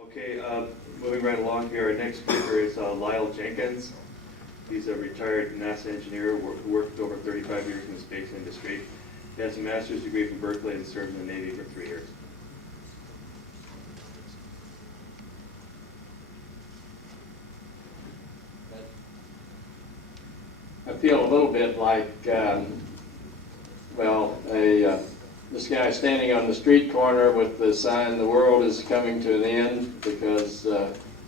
Okay, moving right along here, our next speaker is Lyle Jenkins. He's a retired NASA engineer who worked over 35 years in the space industry. He has a master's degree from Berkeley and served in the Navy for 3 years. I feel a little bit like, this guy standing on the street corner with the sign, "The world is coming to an end," because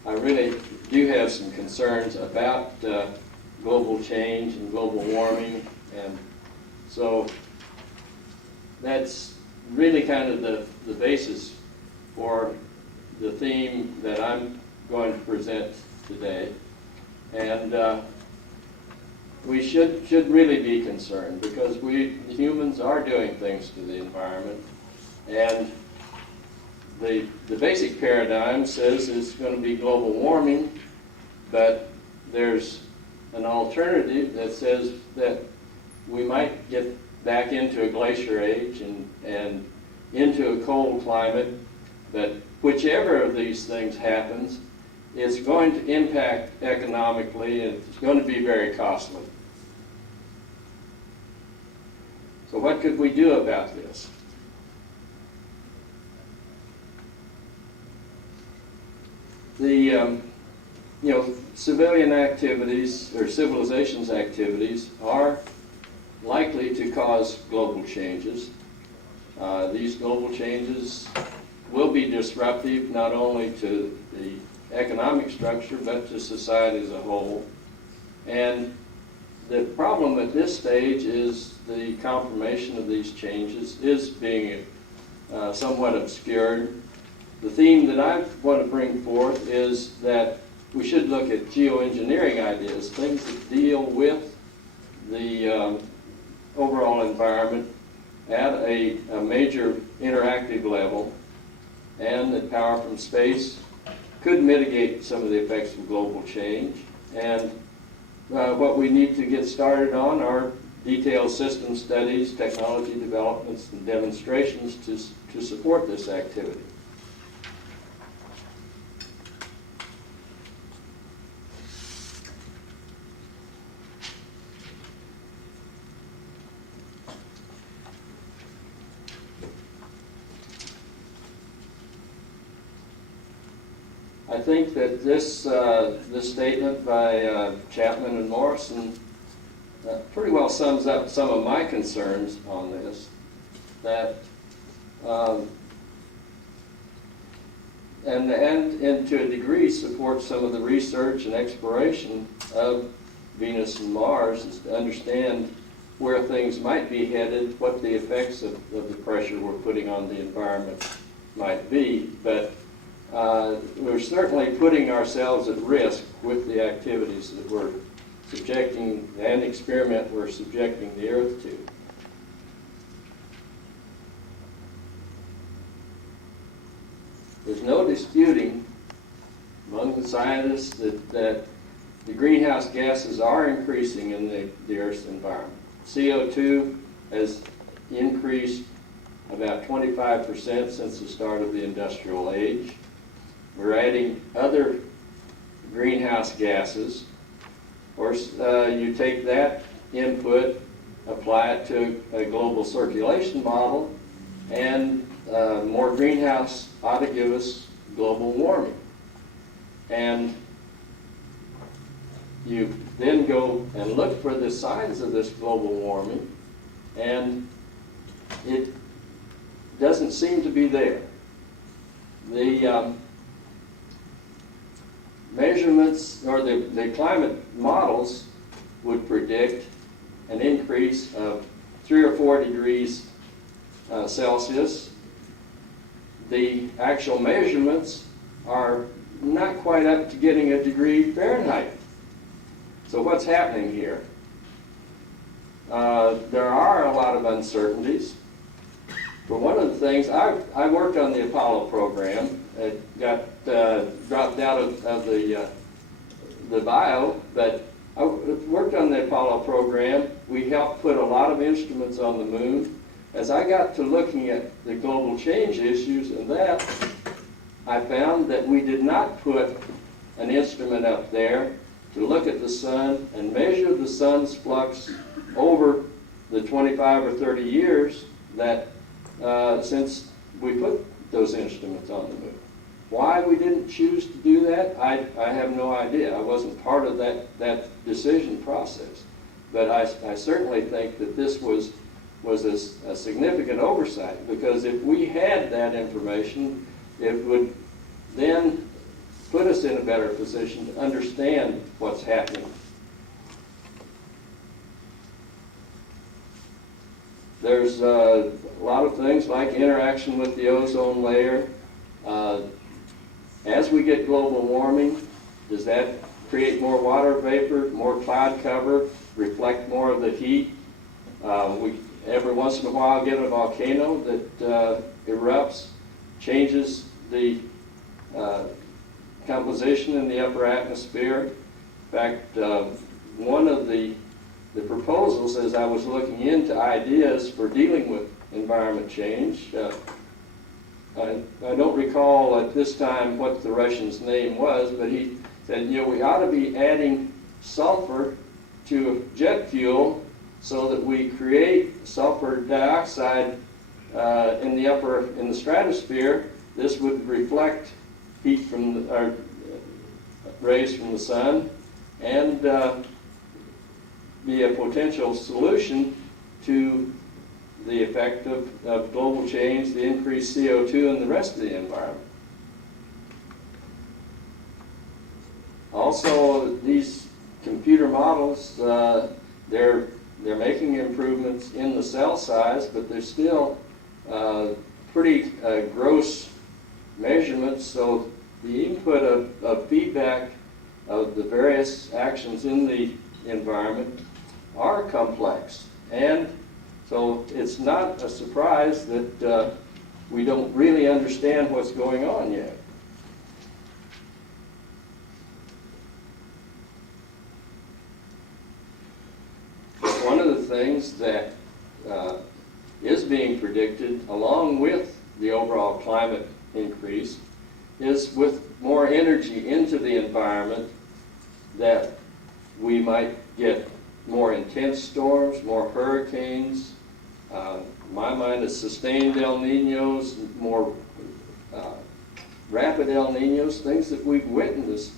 I really do have some concerns about global change and global warming. And so that's really kind of the basis for the theme that I'm going to present today. And we should really be concerned, because we humans are doing things to the environment, and the basic paradigm says it's going to be global warming, but there's an alternative that says that we might get back into a glacier age and into a cold climate, but whichever of these things happens, it's going to impact economically, and it's going to be very costly. So what could we do about this? The civilian activities or civilization's activities are likely to cause global changes. These global changes will be disruptive not only to the economic structure but to society as a whole. And the problem at this stage is the confirmation of these changes is being somewhat obscured. The theme that I want to bring forth is that we should look at geoengineering ideas, things that deal with the overall environment at a major interactive level, and that power from space could mitigate some of the effects of global change. And what we need to get started on are detailed system studies, technology developments, and demonstrations to support this activity. I think that this statement by Chapman and Morrison pretty well sums up some of my concerns on this, that and to a degree supports some of the research and exploration of Venus and Mars, is to understand where things might be headed, what the effects of the pressure we're putting on the environment might be. But we're certainly putting ourselves at risk with the activities that we're subjecting, and experiment we're subjecting the Earth to. There's no disputing among the scientists that the greenhouse gases are increasing in the Earth's environment. CO2 has increased about 25% since the start of the industrial age. We're adding other greenhouse gases. Of course, you take that input, apply it to a global circulation model, and more greenhouse ought to give us global warming. And you then go and look for the signs of this global warming, and it doesn't seem to be there. The measurements or the climate models would predict an increase of 3 or 4 degrees Celsius. The actual measurements are not quite up to getting a degree Fahrenheit. So what's happening here? There are a lot of uncertainties. But one of the things, I worked on the Apollo program. It got dropped out of the bio, but I worked on the Apollo program. We helped put a lot of instruments on the moon. As I got to looking at the global change issues and that, I found that we did not put an instrument up there to look at the sun and measure the sun's flux over the 25 or 30 years that since we put those instruments on the moon. Why we didn't choose to do that, I have no idea. I wasn't part of that decision process. But I certainly think that this was a significant oversight, because if we had that information, it would then put us in a better position to understand what's happening. There's a lot of things like interaction with the ozone layer. As we get global warming, does that create more water vapor, more cloud cover, reflect more of the heat? We every once in a while get a volcano that erupts, changes the composition in the upper atmosphere. In fact, one of the proposals, as I was looking into ideas for dealing with environment change, I don't recall at this time what the Russian's name was, but he said, you know, we ought to be adding sulfur to jet fuel so that we create sulfur dioxide in the stratosphere. This would reflect heat from or rays from the sun and be a potential solution to the effect of global change, the increased CO2 and the rest of the environment. Also, these computer models, they're making improvements in the cell size, but they're still pretty gross measurements, so the input of feedback of the various actions in the environment are complex. And so it's not a surprise that we don't really understand what's going on yet. One of the things that is being predicted, along with the overall climate increase, is with more energy into the environment that we might get more intense storms, more hurricanes, in my mind is sustained El Niños, more rapid El Niños, things that we've witnessed.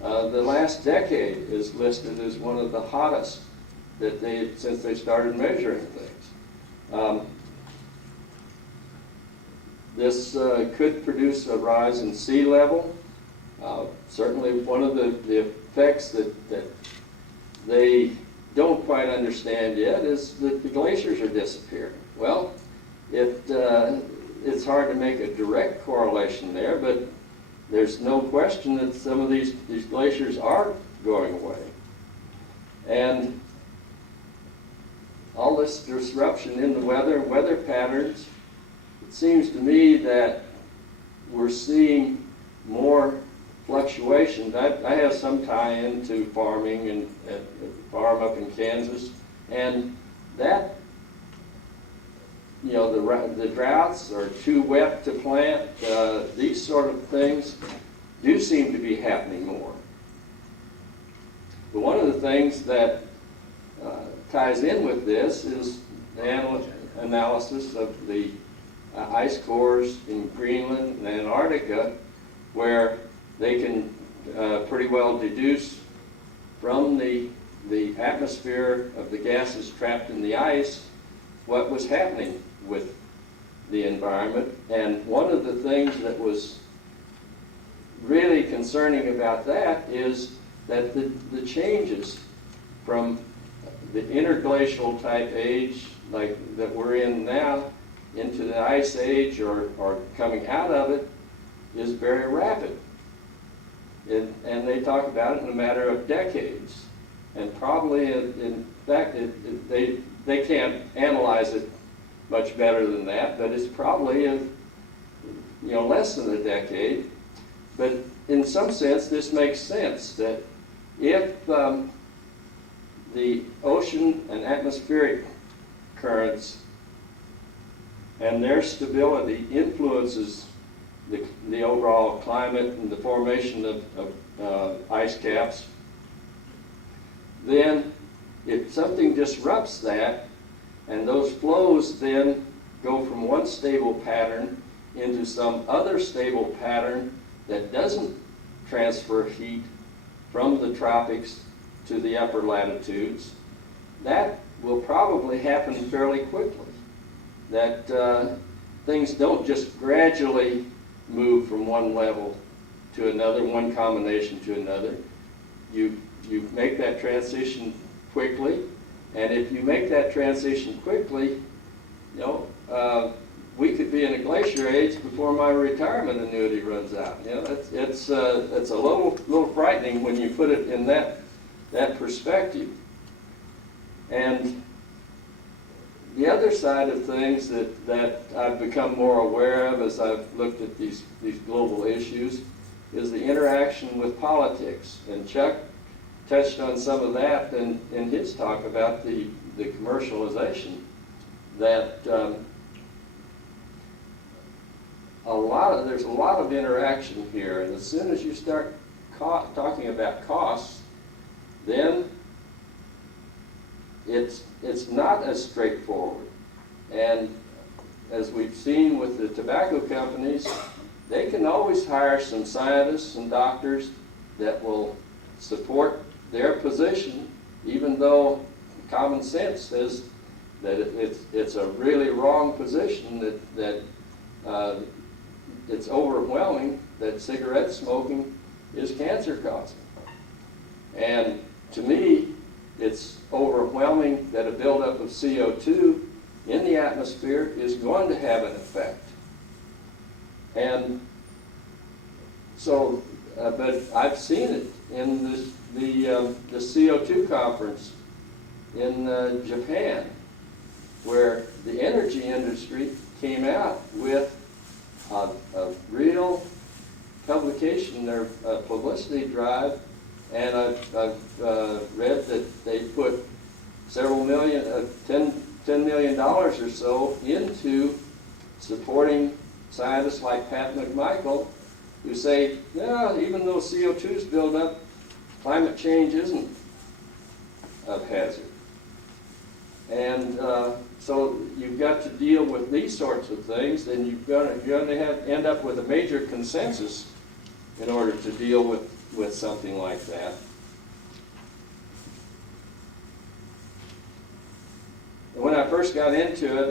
The last decade is listed as one of the hottest that since they started measuring things. This could produce a rise in sea level. Certainly one of the effects that they don't quite understand yet is that the glaciers are disappearing. Well, it's hard to make a direct correlation there, but there's no question that some of these glaciers are going away. And all this disruption in the weather patterns, it seems to me that we're seeing more fluctuations. I have some tie-in to farming and at a farm up in Kansas, and that, you know, the droughts are too wet to plant. These sort of things do seem to be happening more. But one of the things that ties in with this is the analysis of the ice cores in Greenland and Antarctica, where they can pretty well deduce from the atmosphere of the gases trapped in the ice what was happening with the environment. And one of the things that was really concerning about that is that the changes from the interglacial type age like that we're in now into the ice age or coming out of it is very rapid. And they talk about it in a matter of decades. And probably, in fact, they can't analyze it much better than that, but it's probably less than a decade. But in some sense, this makes sense that if the ocean and atmospheric currents and their stability influences the overall climate and the formation of ice caps, then if something disrupts that, and those flows then go from one stable pattern into some other stable pattern that doesn't transfer heat from the tropics to the upper latitudes, that will probably happen fairly quickly. That things don't just gradually move from one level to another, one combination to another. You make that transition quickly, and if you make that transition quickly, you know, we could be in a glacier age before my retirement annuity runs out. You know, it's a little frightening when you put it in that perspective. And the other side of things that I've become more aware of as I've looked at these global issues is the interaction with politics. And Chuck touched on some of that in his talk about the commercialization, that there's a lot of interaction here, and as soon as you start talking about costs, then it's not as straightforward. And as we've seen with the tobacco companies, they can always hire some scientists and doctors that will support their position, even though common sense says that it's a really wrong position, that it's overwhelming that cigarette smoking is cancer causing. And to me, it's overwhelming that a buildup of CO2 in the atmosphere is going to have an effect. And so, but I've seen it in the CO2 conference in Japan, where the energy industry came out with a real publication, their publicity drive, and I've read that they put several million, $10 million or so into supporting scientists like Pat McMichael, who say, yeah, even though CO2's built up, climate change isn't a hazard. And so you've got to deal with these sorts of things, and you're going to end up with a major consensus in order to deal with something like that. And when I first got into it,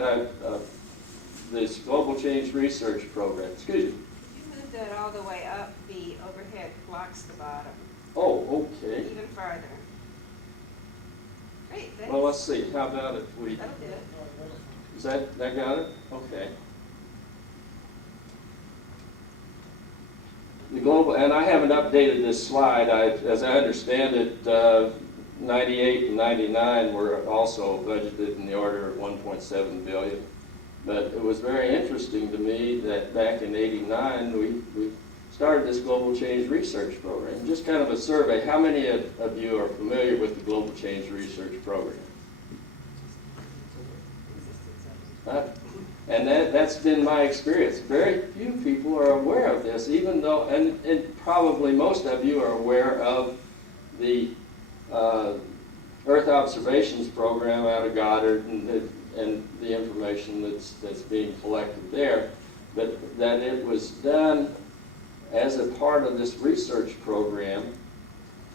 this Global Change Research Program, excuse me. You move that all the way up, the overhead blocks the bottom. Oh, okay. Even farther. Great, thanks. Well, let's see. How about if we... That'll do it. Is that got it? Okay. The global, and I haven't updated this slide. As I understand it, 98 and 99 were also budgeted in the order of 1.7 billion. But it was very interesting to me that back in 89 we started this Global Change Research Program. Just kind of a survey. How many of you are familiar with the Global Change Research Program? And that's been my experience. Very few people are aware of this, even though, and probably most of you are aware of the Earth Observations Program out of Goddard and the information that's being collected there, but that it was done as a part of this research program.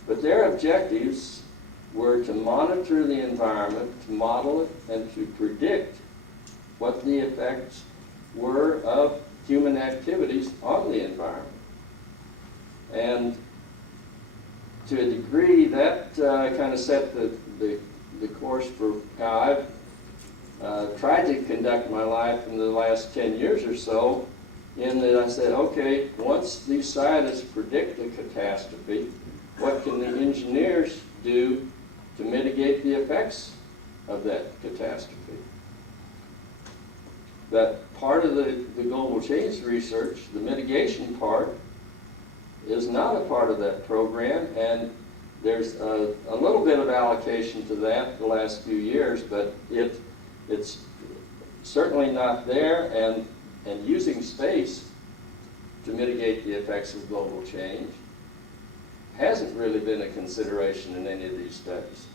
But their objectives were to monitor the environment, to model it, and to predict what the effects were of human activities on the environment. And to a degree, that kind of set the course for how I've tried to conduct my life in the last 10 years or so, in that I said, okay, once these scientists predict a catastrophe, what can the engineers do to mitigate the effects of that catastrophe? That part of the global change research, the mitigation part, is not a part of that program, and there's a little bit of allocation to that the last few years, but it's certainly not there, and using space to mitigate the effects of global change hasn't really been a consideration in any of these studies.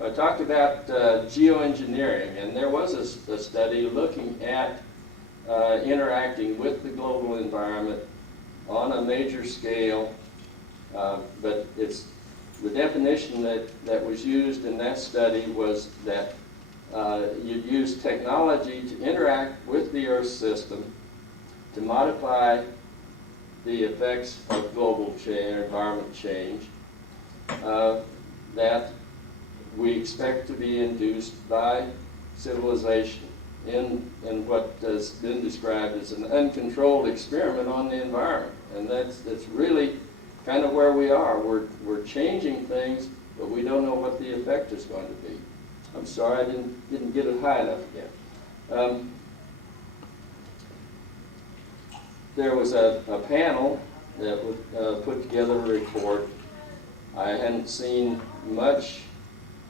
I talked about geoengineering, and there was a study looking at interacting with the global environment on a major scale, but the definition that was used in that study was that you'd use technology to interact with the Earth system to modify the effects of global change, environment change, that we expect to be induced by civilization in what has been described as an uncontrolled experiment on the environment. And that's really kind of where we are. We're changing things, but we don't know what the effect is going to be. I'm sorry, I didn't get it high enough again. There was a panel that would put together a report. I hadn't seen much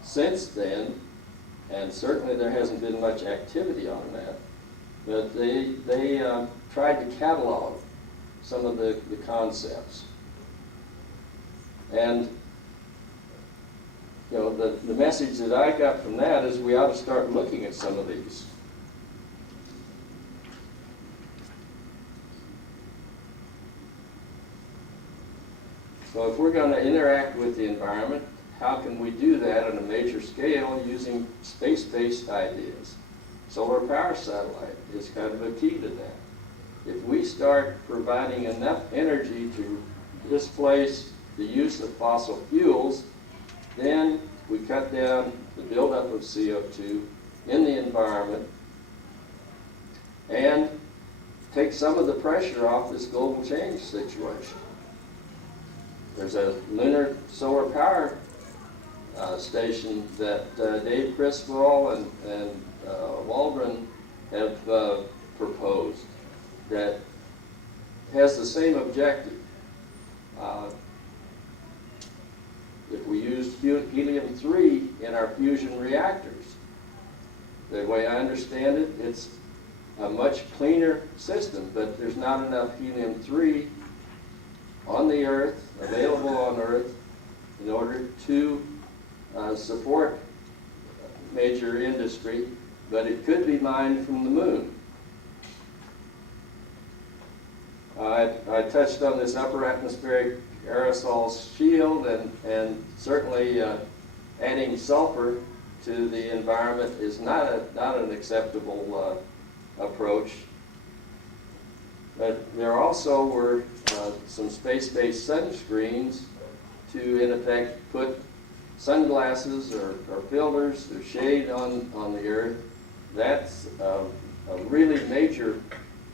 since then, and certainly there hasn't been much activity on that. But they tried to catalog some of the concepts. And you know, the message that I got from that is we ought to start looking at some of these. So if we're going to interact with the environment, how can we do that on a major scale using space-based ideas? Solar power satellite is kind of a key to that. If we start providing enough energy to displace the use of fossil fuels, then we cut down the buildup of CO2 in the environment and take some of the pressure off this global change situation. There's a lunar solar power station that Dave Criswell and Waldron have proposed that has the same objective. If we used helium-3 in our fusion reactors, the way I understand it, it's a much cleaner system, but there's not enough helium-3 on the Earth, available on Earth, in order to support major industry, but it could be mined from the moon. I touched on this upper atmospheric aerosol shield, and certainly adding sulfur to the environment is not an acceptable approach. But there also were some space-based sunscreens to, in effect, put sunglasses or filters or shade on the Earth. That's a really major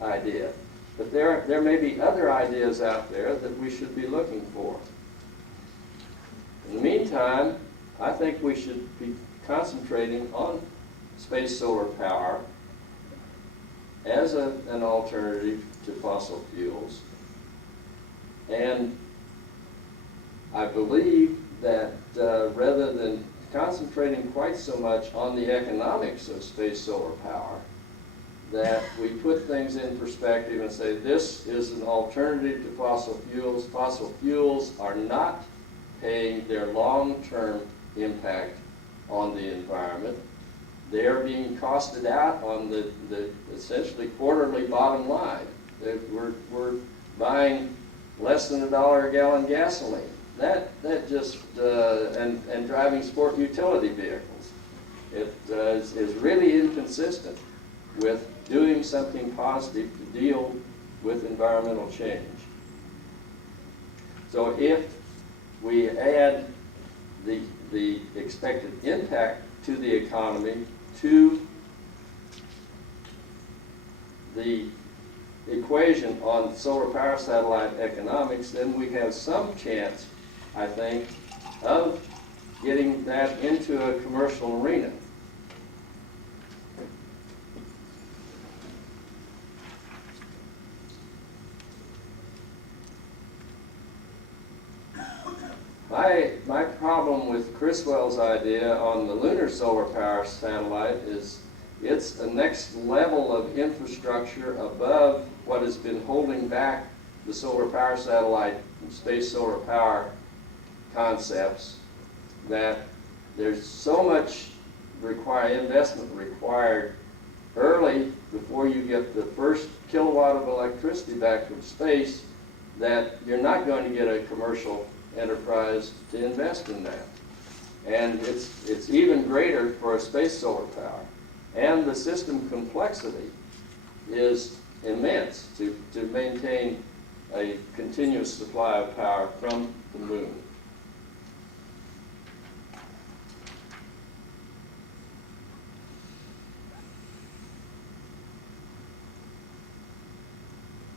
idea. But there may be other ideas out there that we should be looking for. In the meantime, I think we should be concentrating on space solar power as an alternative to fossil fuels. And I believe that rather than concentrating quite so much on the economics of space solar power, that we put things in perspective and say this is an alternative to fossil fuels. Fossil fuels are not paying their long-term impact on the environment. They are being costed out on the essentially quarterly bottom line. We're buying less than $1 a gallon gasoline. That just and driving sport utility vehicles. It is really inconsistent with doing something positive to deal with environmental change. So if we add the expected impact to the economy to the equation on solar power satellite economics, then we have some chance, I think, of getting that into a commercial arena. My problem with Criswell's idea on the lunar solar power satellite is it's a next level of infrastructure above what has been holding back the solar power satellite and space solar power concepts, that there's so much investment required early before you get the first kilowatt of electricity back from space that you're not going to get a commercial enterprise to invest in that. And it's even greater for a space solar power. And the system complexity is immense to maintain a continuous supply of power from the moon.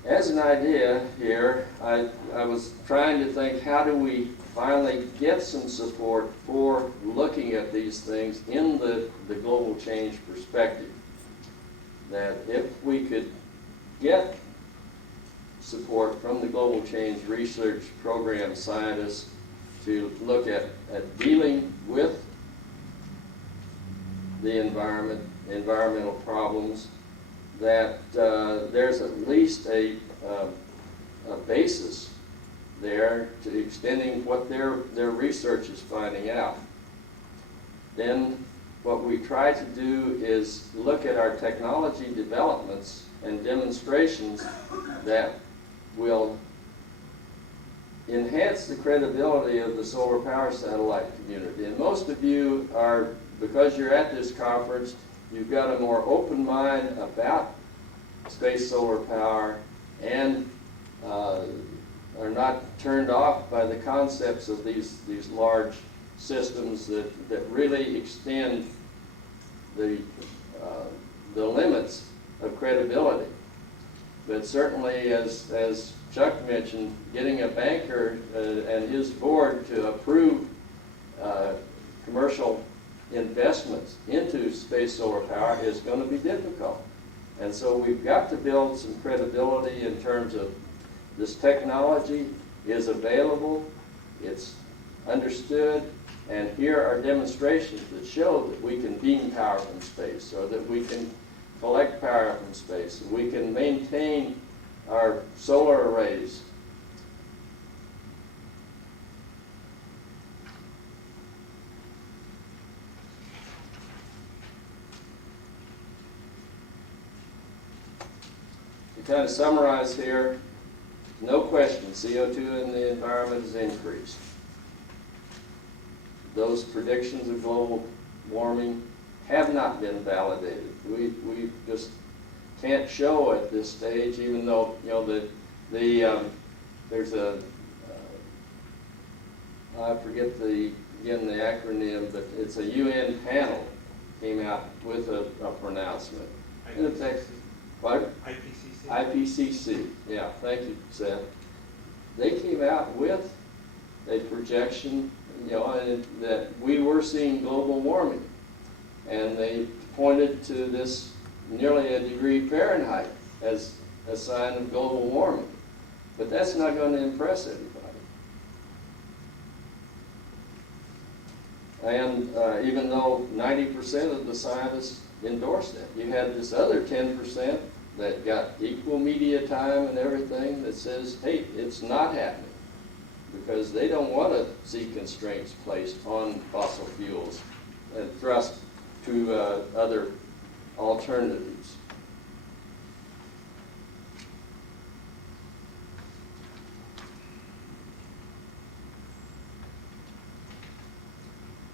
As an idea here, I was trying to think, how do we finally get some support for looking at these things in the global change perspective? That if we could get support from the global change research program scientists to look at dealing with the environmental problems, that there's at least a basis there to extending what their research is finding out. Then what we try to do is look at our technology developments and demonstrations that will enhance the credibility of the solar power satellite community. And most of you are, because you're at this conference, you've got a more open mind about space solar power and are not turned off by the concepts of these large systems that really extend the limits of credibility. But certainly, as Chuck mentioned, getting a banker and his board to approve commercial investments into space solar power is going to be difficult. And so we've got to build some credibility in terms of this technology is available, it's understood, and here are demonstrations that show that we can beam power from space, or that we can collect power from space, and we can maintain our solar arrays. To kind of summarize here, no question, CO2 in the environment has increased. Those predictions of global warming have not been validated. We just can't show at this stage, even though, you know, there's a I forget again the acronym, but it's a UN panel came out with a pronouncement. What? IPCC, yeah, thank you, Seth. They came out with a projection, you know, that we were seeing global warming. And they pointed to this nearly a degree Fahrenheit as a sign of global warming. But that's not going to impress everybody. And even though 90% of the scientists endorsed it, you had this other 10% that got equal media time and everything that says, hey, it's not happening, because they don't want to see constraints placed on fossil fuels and thrust to other alternatives.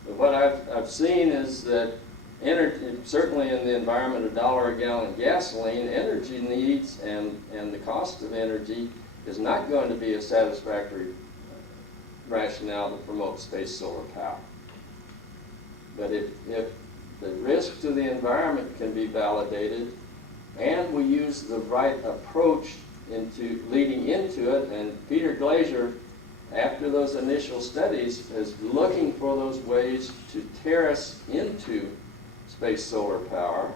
But what I've seen is that energy, certainly in the environment, $1 a gallon gasoline, energy needs and the cost of energy is not going to be a satisfactory rationale to promote space solar power. But if the risk to the environment can be validated, and we use the right approach leading into it, and Peter Glaser, after those initial studies, is looking for those ways to tear us into space solar power.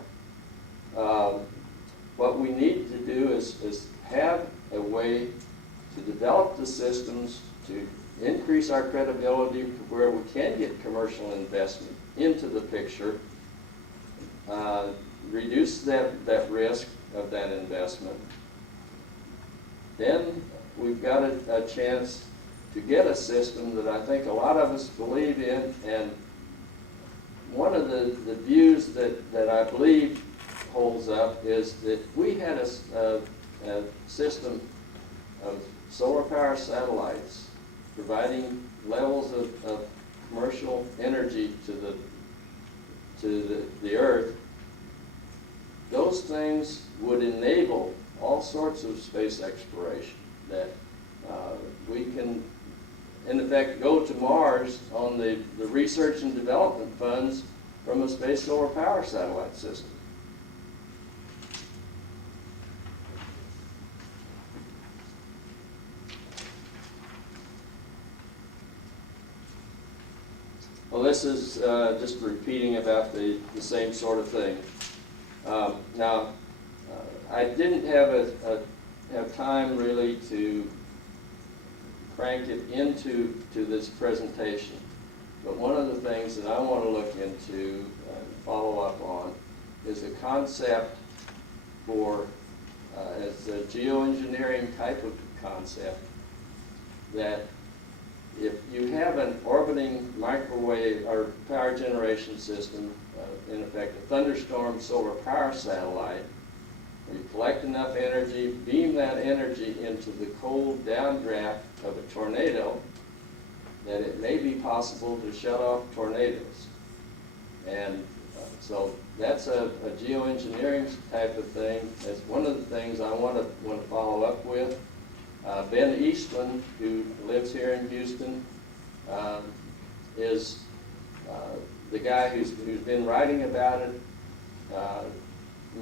What we need to do is have a way to develop the systems to increase our credibility to where we can get commercial investment into the picture, reduce that risk of that investment, then we've got a chance to get a system that I think a lot of us believe in. And one of the views that I believe holds up is that we had a system of solar power satellites providing levels of commercial energy to the Earth. Those things would enable all sorts of space exploration, that we can, in effect, go to Mars on the research and development funds from a space solar power satellite system. Well, this is just repeating about the same sort of thing. Now, I didn't have time really to crank it into this presentation, but one of the things that I want to look into and follow up on is a concept for, as a geoengineering type of concept, that if you have an orbiting microwave or power generation system, in effect a thunderstorm solar power satellite, you collect enough energy, beam that energy into the cold downdraft of a tornado, that it may be possible to shut off tornadoes. And so that's a geoengineering type of thing. That's one of the things I want to follow up with. Ben Eastman, who lives here in Houston, is the guy who's been writing about it,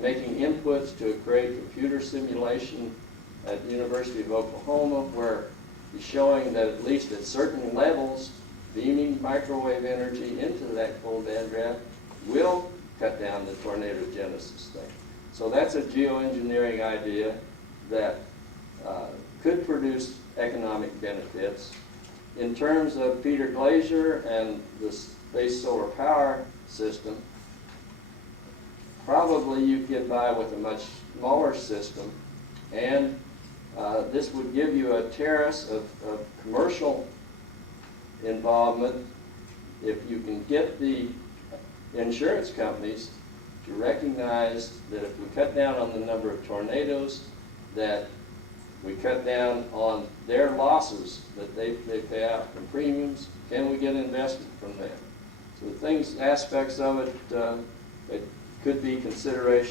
making inputs to a great computer simulation at the University of Oklahoma, where he's showing that at least at certain levels, beaming microwave energy into that cold downdraft will cut down the tornadogenesis thing. So that's a geoengineering idea that could produce economic benefits. In terms of Peter Glazier and the space solar power system, probably you get by with a much smaller system, and this would give you a terrace of commercial involvement if you can get the insurance companies to recognize that if we cut down on the number of tornadoes, that we cut down on their losses that they pay out from premiums. Can we get investment from them? So things, aspects of it that could be considered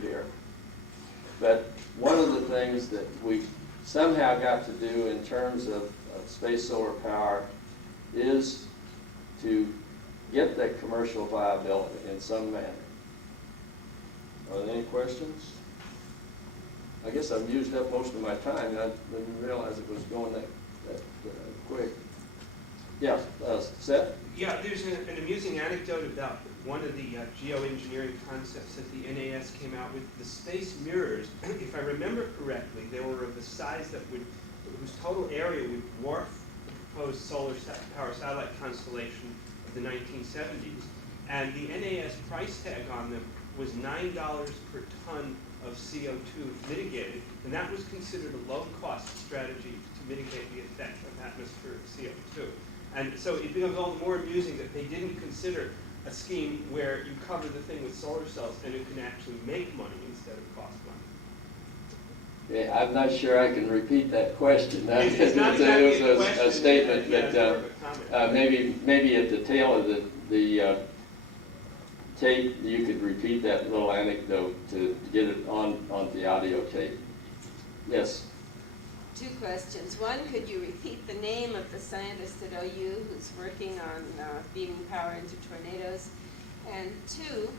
here. But one of the things that we somehow got to do in terms of space solar power is to get that commercial viability in some manner. Are there any questions? I guess I've used up most of my time. I didn't realize it was going that quick. Yeah, Seth? Yeah, there's an amusing anecdote about one of the geoengineering concepts that the NAS came out with. The space mirrors, if I remember correctly, they were of the size that whose total area would dwarf the proposed solar power satellite constellation of the 1970s. And the NAS price tag on them was $9 per ton of CO2 mitigated, and that was considered a low-cost strategy to mitigate the effect of atmospheric CO2. And so it becomes all the more amusing that they didn't consider a scheme where you cover the thing with solar cells and it can actually make money instead of cost money. Yeah, I'm not sure I can repeat that question. It's not exactly it was a question, a statement, yeah, but maybe at the tail of the tape, you could repeat that little anecdote to get it on the audio tape. Yes? Two questions. One, could you repeat the name of the scientist at OU who's working on beaming power into tornadoes? And two,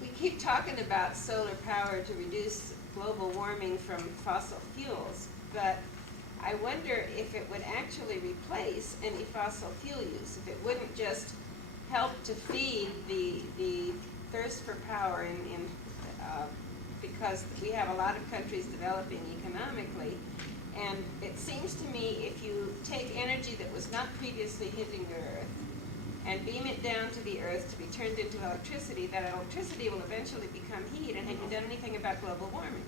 we keep talking about solar power to reduce global warming from fossil fuels, but I wonder if it would actually replace any fossil fuel use, if it wouldn't just help to feed the thirst for power because we have a lot of countries developing economically, And it seems to me if you take energy that was not previously hitting the Earth and beam it down to the Earth to be turned into electricity, that electricity will eventually become heat. And have you done anything about global warming?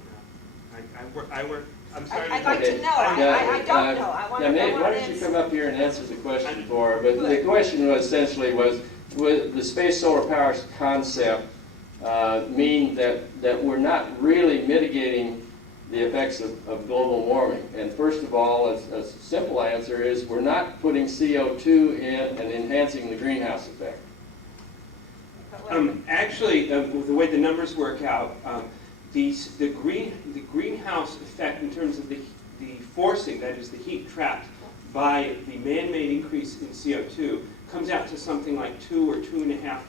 I'm sorry. I'd like to know. I don't know. I want to know. Why don't you come up here and answer the question for her? But the question was essentially was the space solar power concept mean that we're not really mitigating the effects of global warming? And first of all, a simple answer is we're not putting CO2 in and enhancing the greenhouse effect. Actually, the way the numbers work out, the greenhouse effect in terms of the forcing, that is the heat trapped by the man-made increase in CO2, comes out to something like 2 or 2.5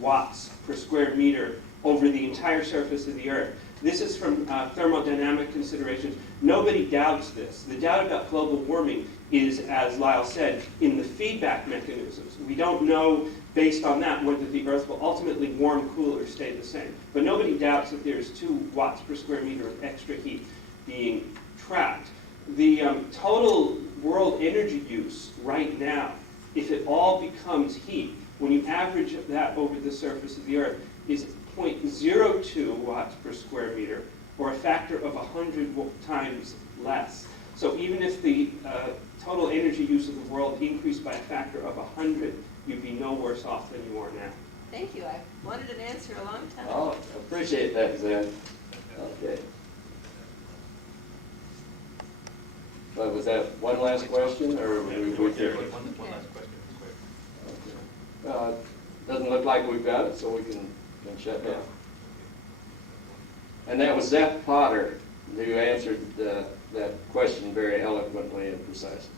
watts per square meter over the entire surface of the Earth. This is from thermodynamic considerations. Nobody doubts this. The doubt about global warming is, as Lyle said, in the feedback mechanisms. We don't know, based on that, whether the Earth will ultimately warm, cool, or stay the same. But nobody doubts that there's 2 watts per square meter of extra heat being trapped. The total world energy use right now, if it all becomes heat, when you average that over the surface of the Earth, is 0.02 watts per square meter, or a factor of 100 times less. So even if the total energy use of the world increased by a factor of 100, you'd be no worse off than you are now. Thank you. I wanted an answer a long time. Oh, appreciate that, Zen. Okay. But was that one last question, or were we One there? last question, quick. Doesn't look like we've got it, so we can shut down. And that was Zeph Potter who answered that question very eloquently and precisely.